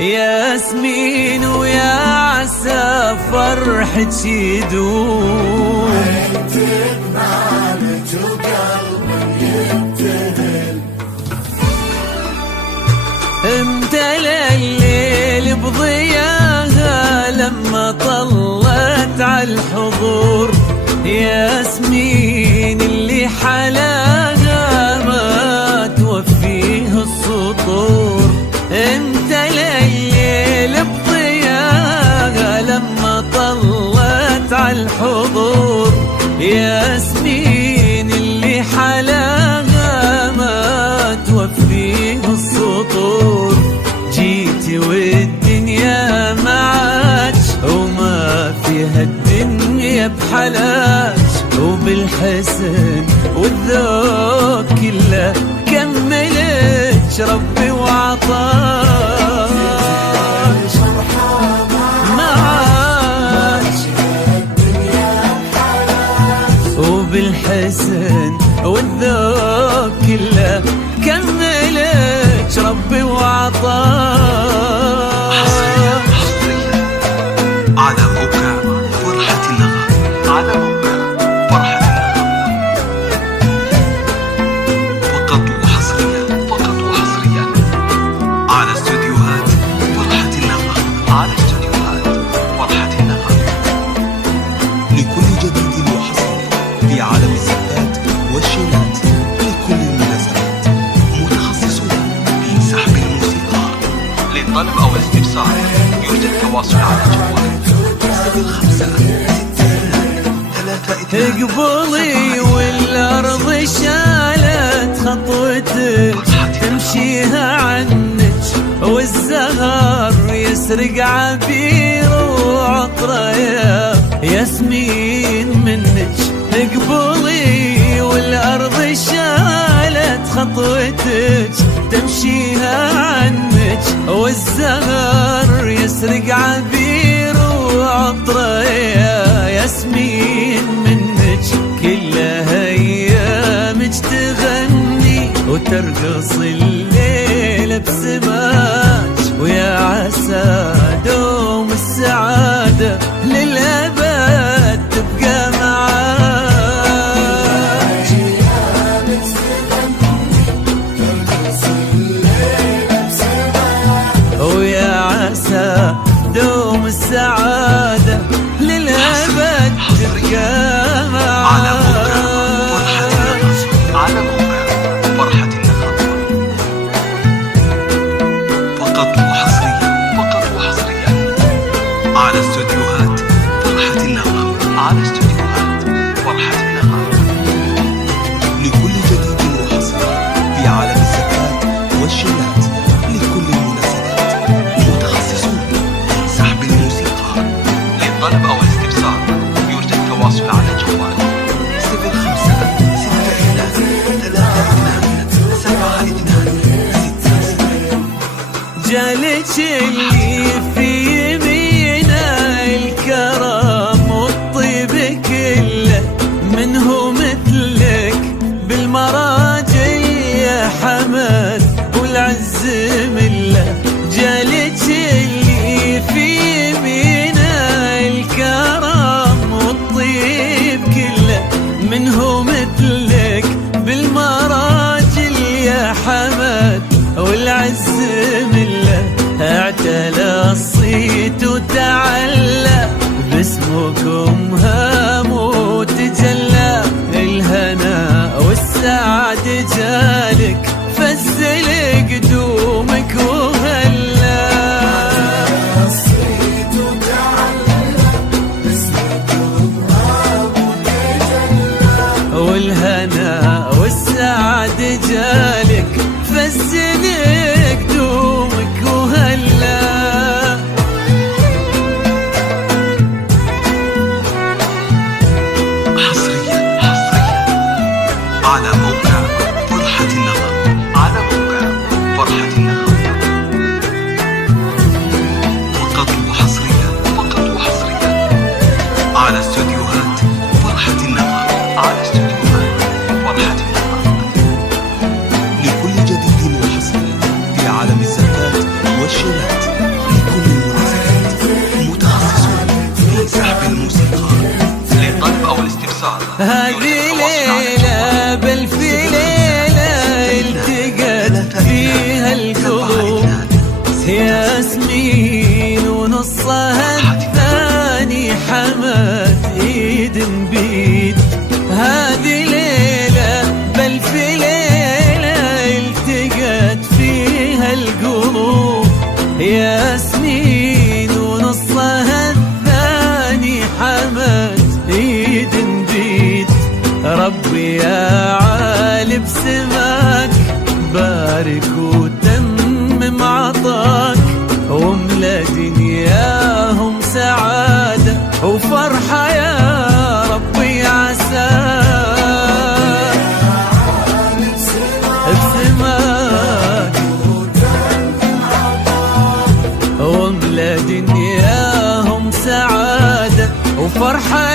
ياسمين ويا عسى فرحك يدوم، عينتك مالك وقلبي يبتهل. امتلأ الليل بضياها لما طلت عالحضور، ياسمين اللي حلاها ما توفيه السطور. امتلأ الليل بضياها لما طلت عالحضور، ياسمين اللي حلاها ما توفيه السطور. جيتي والدنيا معاك وما فيها الدنيا بحلاك، وبالحسن والذوق كله كملت ربي وعطاك معاك، وبالحسن والذوق كله كملت ربي وعطاك. على موقع فرحة النغم، على موقع فرحة النغم فقط وحصريا، فقط وحصريا على استوديوهات فرحة النغم، على استوديوهات فرحة النغم. لكل جديد وحصري في عالم الزفات والشيلات، لكل المناسبات متخصصون في سحب الموسيقى. للطلب أو الاستفسار يرجى التواصل على جوال 05 اقبلي والارض شالت خطوتك تمشيها عنك، والزهر يسرق عبير وعطره يا ياسمين منك. اقبلي والارض شالت خطوتك تمشيها عنك، والزهر يسرق عبير وعطره يا ياسمين منك. كلها ايامك تغني وترقص الليل بسماك، ويا عسى دوم السعادة للأبد تبقى معاك. ويا عسى دوم السعادة للأبد تبقى معاك. على موقع فرحة النغم فقط وحصريا، فقط وحصريا على استوديوهات فرحة النغم، على استوديوهات فرحة النغم. لكل جديد وحصري في عالم الزفات والشيلات، لكل المناسبات متخصصون في سحب الموسيقى. للطلب أو الاستفسار يرجى التواصل على جوال 05 جالك اللي في يمينه الكرم والطيب كله، منه مثلك بالمراجل يا حمد والعز مله. جالك اللي في يمينه الكرم والطيب كله، منه مثلك بالمراجل يا حمد والعز مله. اعتلى الصيت وتعلى باسمكم هام وتجلى، الهنا والسعد جالك فزل قدومك وهلا. الصيت وتعلى باسمكم هام وتجلى، والهنا والسعد جالك فزل قدومك وهلا. هذه ليلة بل في ليلة التقت فيها القلوب ياسمين ونصها الثاني حمد ايد بيد. هذه ليلة بل في ليلة التقت فيها القلوب ياسمين ونصها الثاني حمد ايد بيد. ربي يا عالي بسماك بارك وتمم عطاك واملا دنياهم سعادة وفرحة يا ربي عساك بسماك واملا دنياهم سعادة وفرحة